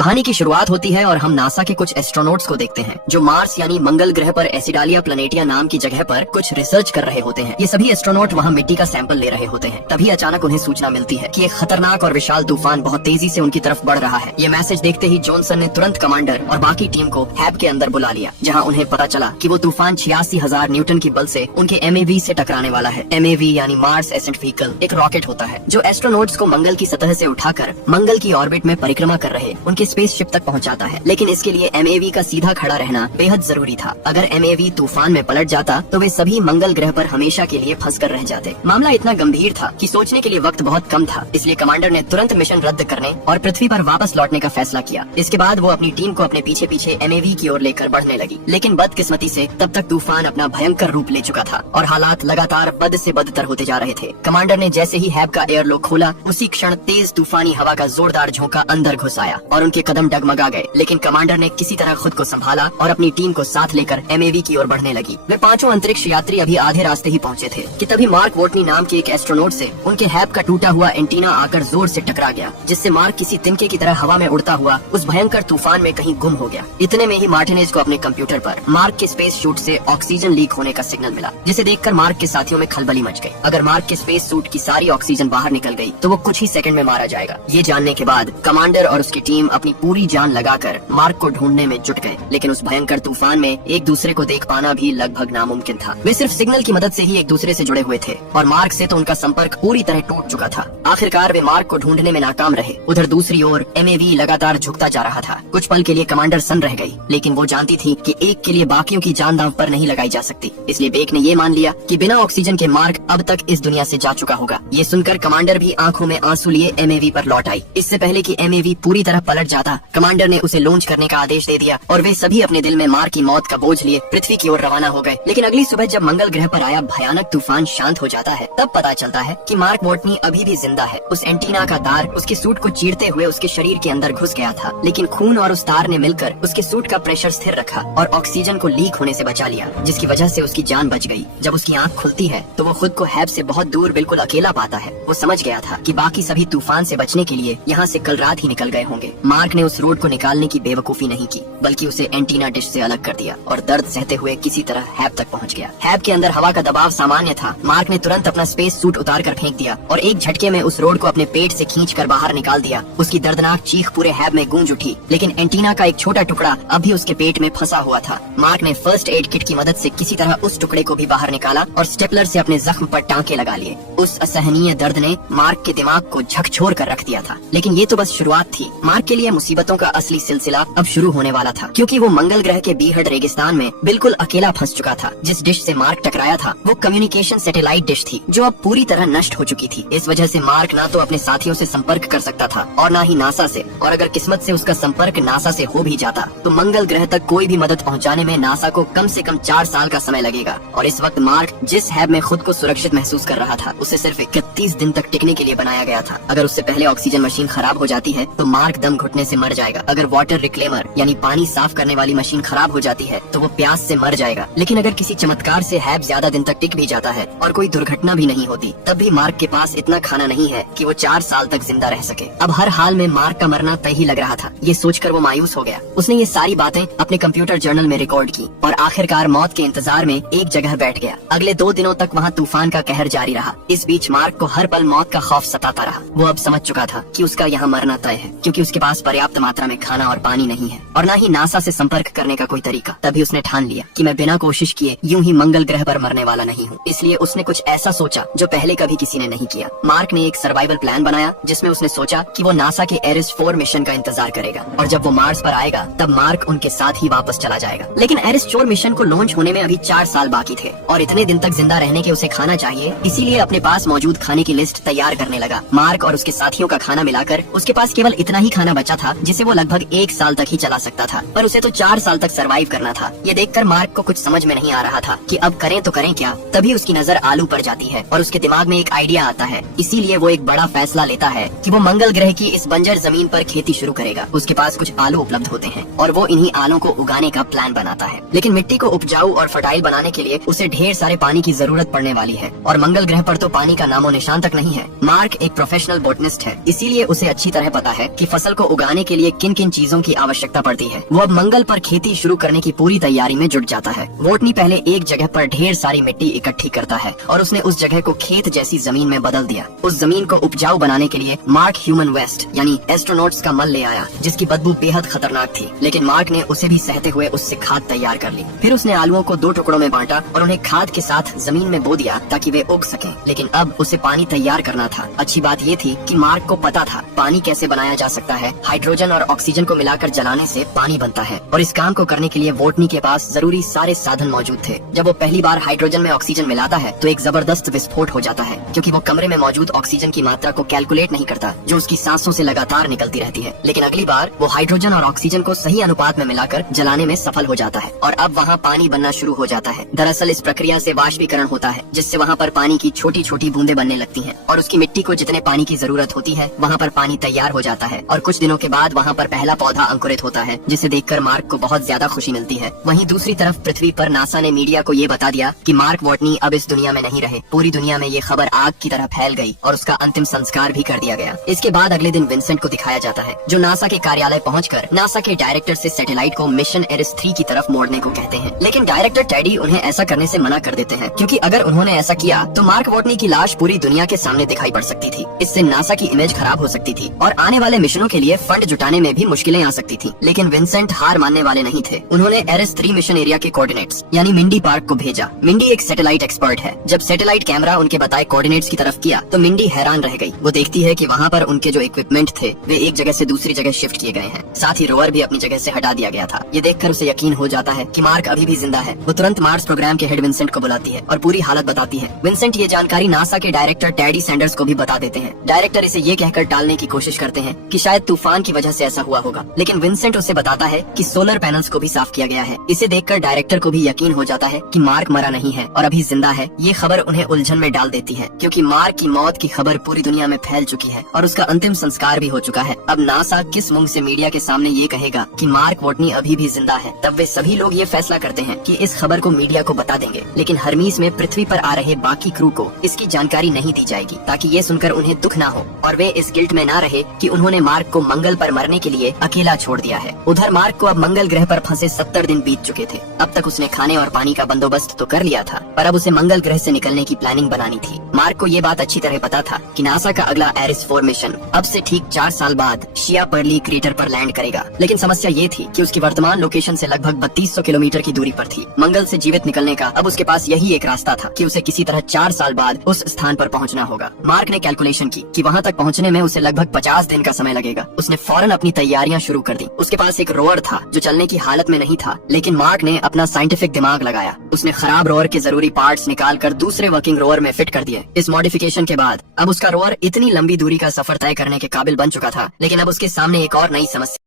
कहानी की शुरुआत होती है और हम नासा के कुछ एस्ट्रोनॉट्स को देखते हैं जो मार्स यानी मंगल ग्रह पर एसिडालिया प्लैनेटिया नाम की जगह पर कुछ रिसर्च कर रहे होते हैं। ये सभी एस्ट्रोनॉट वहाँ मिट्टी का सैंपल ले रहे होते हैं। तभी अचानक उन्हें सूचना मिलती है कि एक खतरनाक और विशाल तूफान बहुत तेजी से उनकी तरफ बढ़ रहा है। ये मैसेज देखते ही जॉनसन ने तुरंत कमांडर और बाकी टीम को हैब के अंदर बुला लिया, जहाँ उन्हें पता चला कि वो तूफान 86,000 न्यूटन की बल से उनके MAV से टकराने वाला है। MAV यानी मार्स एसेंट व्हीकल एक रॉकेट होता है जो एस्ट्रोनॉट्स को मंगल की सतह से उठाकर मंगल की ऑर्बिट में परिक्रमा कर रहे उनके स्पेसशिप तक पहुंचाता है। लेकिन इसके लिए MAV का सीधा खड़ा रहना बेहद जरूरी था। अगर MAV तूफान में पलट जाता तो वे सभी मंगल ग्रह पर हमेशा के लिए फंस कर रह जाते। मामला इतना गंभीर था कि सोचने के लिए वक्त बहुत कम था, इसलिए कमांडर ने तुरंत मिशन रद्द करने और पृथ्वी पर वापस लौटने का फैसला किया। इसके बाद वो अपनी टीम को अपने पीछे पीछे MAV की ओर लेकर बढ़ने लगी। लेकिन बदकिस्मती से तब तक तूफान अपना भयंकर रूप ले चुका था और हालात लगातार बद से बदतर होते जा रहे थे। कमांडर ने जैसे ही हैब का एयरलॉक खोला, उसी क्षण तेज तूफानी हवा का जोरदार झोंका अंदर घुस आया और उनके कदम डगमगा गए। लेकिन कमांडर ने किसी तरह खुद को संभाला और अपनी टीम को साथ लेकर MAV की ओर बढ़ने लगी। वे पांचों अंतरिक्ष यात्री अभी आधे रास्ते ही पहुंचे थे कि तभी मार्क वोटनी नाम के एक एस्ट्रोनॉट से उनके हैब का टूटा हुआ एंटीना आकर जोर से टकरा गया, जिससे मार्क किसी तिनके की तरह हवा में उड़ता हुआ उस भयंकर तूफान में कहीं गुम हो गया। इतने में ही मार्टिनेज को अपने कंप्यूटर पर मार्क के स्पेस सूट से ऑक्सीजन लीक होने का सिग्नल मिला, जिसे देखकर मार्क के साथियों में खलबली मच गई। अगर मार्क के स्पेस सूट की सारी ऑक्सीजन बाहर निकल गई तो वो कुछ ही सेकंड में मारा जाएगा। ये जानने के बाद कमांडर और उसकी टीम अपनी पूरी जान लगाकर मार्क को ढूंढने में जुट गए। लेकिन उस भयंकर तूफान में एक दूसरे को देख पाना भी लगभग नामुमकिन था। वे सिर्फ सिग्नल की मदद से ही एक दूसरे से जुड़े हुए थे और मार्क से तो उनका संपर्क पूरी तरह टूट चुका था। आखिरकार वे मार्क को ढूंढने में नाकाम रहे। उधर दूसरी ओर MAV लगातार झुकता जा रहा था। कुछ पल के लिए कमांडर सन्न रह गई, लेकिन वो जानती थी कि एक के लिए बाकियों की जान दांव पर नहीं लगाई जा सकती। इसलिए बेक ने ये मान लिया कि बिना ऑक्सीजन के मार्क अब तक इस दुनिया से जा चुका होगा। ये सुनकर कमांडर भी आंखों में आंसू लिए MAV पर लौट आई। इससे पहले कि MAV पूरी तरह पलट जाता, कमांडर ने उसे लॉन्च करने का आदेश दे दिया और वे सभी अपने दिल में मार्क की मौत का बोझ लिए पृथ्वी की ओर रवाना हो गए। लेकिन अगली सुबह जब मंगल ग्रह पर आया भयानक तूफान शांत हो जाता है, तब पता चलता है कि मार्क वोटनी अभी भी जिंदा है। उस एंटीना का तार उसके सूट को चीरते हुए उसके शरीर के अंदर घुस गया था, लेकिन खून और उस तार ने मिलकर उसके सूट का प्रेशर स्थिर रखा और ऑक्सीजन को लीक होने से बचा लिया, जिसकी वजह से उसकी जान बच गई। जब उसकी आंख खुलती है तो वो खुद को हैब से बहुत दूर बिल्कुल अकेला पाता है। वो समझ गया था कि बाकी सभी तूफान से बचने के लिए यहाँ से कल रात ही निकल गए होंगे। मार्क ने उस रोड को निकालने की बेवकूफी नहीं की, बल्कि उसे एंटीना डिश से अलग कर दिया और दर्द सहते हुए किसी तरह हैब तक पहुँच गया। हैब के अंदर हवा का दबाव सामान्य था। मार्क ने तुरंत अपना स्पेस सूट उतार कर फेंक दिया और एक झटके में उस रोड को अपने पेट से खींच कर बाहर निकाल दिया। उसकी दर्दनाक चीख पूरे हैब में गूंज उठी, लेकिन एंटीना का एक छोटा टुकड़ा अब भी उसके पेट में फंसा हुआ था। मार्क ने फर्स्ट एड किट की मदद से किसी तरह उस टुकड़े को भी बाहर निकाला और स्टेपलर से अपने जख्म पर टांके लगा लिए। उस असहनीय दर्द ने मार्क के दिमाग को झकझोर कर रख दिया था। लेकिन ये तो बस शुरुआत थी। मार्क के लिए मुसीबतों का असली सिलसिला अब शुरू होने वाला था, क्योंकि वो मंगल ग्रह के बीहड़ रेगिस्तान में बिल्कुल अकेला फंस चुका था। जिस डिश से मार्क टकराया था वो कम्युनिकेशन सैटेलाइट डिश थी, जो अब पूरी तरह नष्ट हो चुकी थी। इस वजह से मार्क ना तो अपने साथियों से संपर्क कर सकता था और ना ही नासा से, और अगर किस्मत से उसका संपर्क नासा से हो भी जाता तो मंगल ग्रह तक कोई भी मदद पहुंचाने में नासा को कम से कम 4 साल का समय लगेगा। और इस वक्त मार्क जिस हैब में खुद को सुरक्षित महसूस कर रहा था, उसे सिर्फ 31 दिन तक टिकने के लिए बनाया गया था। अगर उससे पहले ऑक्सीजन मशीन खराब हो जाती है तो मार्क दम घुटने से मर जाएगा। अगर वाटर रिक्लेमर यानी पानी साफ करने वाली मशीन खराब हो जाती है तो वो प्यास से मर जाएगा। लेकिन अगर किसी चमत्कार से हैब ज्यादा दिन तक टिक भी जाता है और कोई दुर्घटना भी नहीं होती, तब भी मार्क के पास इतना खाना नहीं है कि वो 4 साल तक जिंदा रह सके। अब हर हाल में मार्क का मरना तय ही लग रहा था। ये सोचकर वो मायूस हो गया। उसने ये सारी बातें अपने कंप्यूटर जर्नल में रिकॉर्ड की और आखिरकार मौत के इंतजार में एक जगह बैठ गया। अगले 2 दिनों तक वहाँ तूफान का कहर जारी रहा। इस बीच मार्क को हर पल मौत का खौफ सताता रहा। वो अब समझ चुका था कि उसका यहाँ मरना तय है, क्योंकि उसके पास पर्याप्त मात्रा में खाना और पानी नहीं है और न ही नासा से संपर्क करने का कोई तरीका। तभी उसने ठान लिया कि मैं बिना कोशिश किए यूं ही मंगल ग्रह पर मरने वाला नहीं हूँ। इसलिए उसने कुछ ऐसा सोचा जो पहले कभी किसी ने नहीं किया। मार्क ने एक सर्वाइवल प्लान बनाया, जिसमें उसने सोचा कि वो नासा के एरिस 4 मिशन का इंतजार करेगा और जब वो मार्स पर आएगा तब मार्क उनके साथ ही वापस चला जाएगा। लेकिन एरिस 4 मिशन को लॉन्च होने में अभी 4 साल बाकी थे और इतने दिन तक जिंदा रहने के उसे खाना चाहिए। इसीलिए अपने पास मौजूद खाने की लिस्ट तैयार करने लगा। मार्क और उसके साथियों का खाना मिलाकर उसके पास केवल इतना ही खाना बचा था, जिसे वो लगभग 1 साल तक ही चला सकता था, पर उसे तो 4 साल तक सरवाइव करना था। ये देखकर मार्क को कुछ समझ में नहीं आ रहा था कि अब करें तो करें क्या। तभी उसकी नजर आलू पर जाती है और उसके दिमाग में एक आइडिया आता है। इसीलिए वो एक बड़ा फैसला लेता है कि वो मंगल ग्रह की इस बंजर जमीन पर खेती शुरू करेगा। उसके पास कुछ आलू उपलब्ध होते हैं और वो इन्हीं आलू को उगाने का प्लान बनाता है। लेकिन मिट्टी को उपजाऊ और फर्टाइल बनाने के लिए उसे ढेर सारे पानी की जरूरत पड़ने वाली है और मंगल ग्रह पर तो पानी का नामो निशान तक नहीं है। मार्क एक प्रोफेशनल बोटनिस्ट है, इसीलिए उसे अच्छी तरह पता है कि फसल को उगाने जाने के लिए किन किन चीजों की आवश्यकता पड़ती है। वो अब मंगल पर खेती शुरू करने की पूरी तैयारी में जुट जाता है। वोटनी पहले एक जगह पर ढेर सारी मिट्टी इकट्ठी करता है और उसने उस जगह को खेत जैसी जमीन में बदल दिया। उस जमीन को उपजाऊ बनाने के लिए मार्क ह्यूमन वेस्ट यानी एस्ट्रोनॉट्स का मल ले आया, जिसकी बदबू बेहद खतरनाक थी, लेकिन मार्क ने उसे भी सहते हुए उससे खाद तैयार कर ली। फिर उसने आलुओं को 2 टुकड़ों में बांटा और उन्हें खाद के साथ जमीन में बो दिया ताकि वे उग सकें। लेकिन अब उसे पानी तैयार करना था। अच्छी बात ये थी कि मार्क को पता था पानी कैसे बनाया जा सकता है। हाइड्रोजन और ऑक्सीजन को मिलाकर जलाने से पानी बनता है और इस काम को करने के लिए वोटनी के पास जरूरी सारे साधन मौजूद थे। जब वो पहली बार हाइड्रोजन में ऑक्सीजन मिलाता है तो एक जबरदस्त विस्फोट हो जाता है, क्योंकि वो कमरे में मौजूद ऑक्सीजन की मात्रा को कैलकुलेट नहीं करता जो उसकी सांसों से लगातार निकलती रहती है। लेकिन अगली बार वो हाइड्रोजन और ऑक्सीजन को सही अनुपात में मिलाकर जलाने में सफल हो जाता है और अब वहाँ पानी बनना शुरू हो जाता है। दरअसल इस प्रक्रिया से वाष्पीकरण होता है, जिससे वहाँ पर पानी की छोटी छोटी बूंदे बनने लगती हैं और उसकी मिट्टी को जितने पानी की जरूरत होती है वहाँ पर पानी तैयार हो जाता है और कुछ दिनों के बाद वहाँ पर पहला पौधा अंकुरित होता है, जिसे देखकर मार्क को बहुत ज्यादा खुशी मिलती है। वहीं दूसरी तरफ पृथ्वी पर नासा ने मीडिया को ये बता दिया कि मार्क वोटनी अब इस दुनिया में नहीं रहे। पूरी दुनिया में ये खबर आग की तरह फैल गई और उसका अंतिम संस्कार भी कर दिया गया। इसके बाद अगले दिन विंसेंट को दिखाया जाता है, जो नासा के कार्यालय पहुंचकर नासा के डायरेक्टर से सैटेलाइट को मिशन एरिस 3 की तरफ मोड़ने को कहते हैं। लेकिन डायरेक्टर टेडी उन्हें ऐसा करने से मना कर देते हैं, क्योंकि अगर उन्होंने ऐसा किया तो मार्क वोटनी की लाश पूरी दुनिया के सामने दिखाई पड़ सकती थी। इससे नासा की इमेज खराब हो सकती थी और आने वाले मिशनों के लिए फंड जुटाने में भी मुश्किलें आ सकती थी। लेकिन विंसेंट हार मानने वाले नहीं थे। उन्होंने एरिस 3 मिशन एरिया के कोऑर्डिनेट्स यानी मिंडी पार्क को भेजा। मिंडी एक सैटेलाइट एक्सपर्ट है। जब सैटेलाइट कैमरा उनके बताए कोऑर्डिनेट्स की तरफ किया तो मिंडी हैरान रह गई। वो देखती है कि वहाँ पर उनके जो इक्विपमेंट थे वे एक जगह से दूसरी जगह शिफ्ट किए गए हैं। साथ ही रोवर भी अपनी जगह से हटा दिया गया था। ये देखकर उसे यकीन हो जाता है कि मार्क अभी भी जिंदा है। वो तुरंत मार्स प्रोग्राम के हेड विंसेंट को बुलाती है और पूरी हालत बताती है। विंसेंट ये जानकारी नासा के डायरेक्टर टेडी सैंडर्स को भी बता देते हैं। डायरेक्टर इसे ये कहकर टालने की कोशिश करते हैं कि शायद तूफान की वजह से ऐसा हुआ होगा, लेकिन विंसेंट उसे बताता है कि सोलर पैनल्स को भी साफ किया गया है। इसे देखकर डायरेक्टर को भी यकीन हो जाता है कि मार्क मरा नहीं है और अभी जिंदा है। ये खबर उन्हें उलझन में डाल देती है, क्योंकि मार्क की मौत की खबर पूरी दुनिया में फैल चुकी है और उसका अंतिम संस्कार भी हो चुका है। अब नासा किस मुंह से मीडिया के सामने ये कहेगा कि मार्क वोटनी अभी भी जिंदा है? तब वे सभी लोग ये फैसला करते हैं कि इस खबर को मीडिया को बता देंगे, लेकिन हरमीज में पृथ्वी पर आ रहे बाकी क्रू को इसकी जानकारी नहीं दी जाएगी, ताकि ये सुनकर उन्हें दुख ना हो और वे इस गिल्ट में ना रहे कि उन्होंने मार्क को मंगल पर मरने के लिए अकेला छोड़ दिया है। उधर मार्क को अब मंगल ग्रह पर फंसे 70 दिन बीत चुके थे। अब तक उसने खाने और पानी का बंदोबस्त तो कर लिया था, पर अब उसे मंगल ग्रह से निकलने की प्लानिंग बनानी थी। मार्क को ये बात अच्छी तरह पता था कि नासा का अगला एरिस 4 मिशन अब से ठीक 4 साल बाद शिया पर्ली क्रेटर पर लैंड करेगा। लेकिन समस्या ये थी कि उसकी वर्तमान लोकेशन से लगभग 3200 किलोमीटर की दूरी पर थी। मंगल से जीवित निकलने का अब उसके पास यही एक रास्ता था कि उसे किसी तरह 4 साल बाद उस स्थान पर पहुंचना होगा। मार्क ने कैलकुलेशन की कि वहां तक पहुंचने में उसे लगभग 50 दिन का समय लगेगा। उसने फौरन अपनी तैयारियां शुरू कर दी। उसके पास एक रोवर था जो चलने की हालत में नहीं था, लेकिन मार्क ने अपना साइंटिफिक दिमाग लगाया। उसने खराब रोवर के जरूरी पार्ट्स निकालकर दूसरे वर्किंग रोवर में फिट कर दिए। इस मॉडिफिकेशन के बाद अब उसका रोवर इतनी लंबी दूरी का सफर तय करने के काबिल बन चुका था। लेकिन अब उसके सामने एक और नई समस्या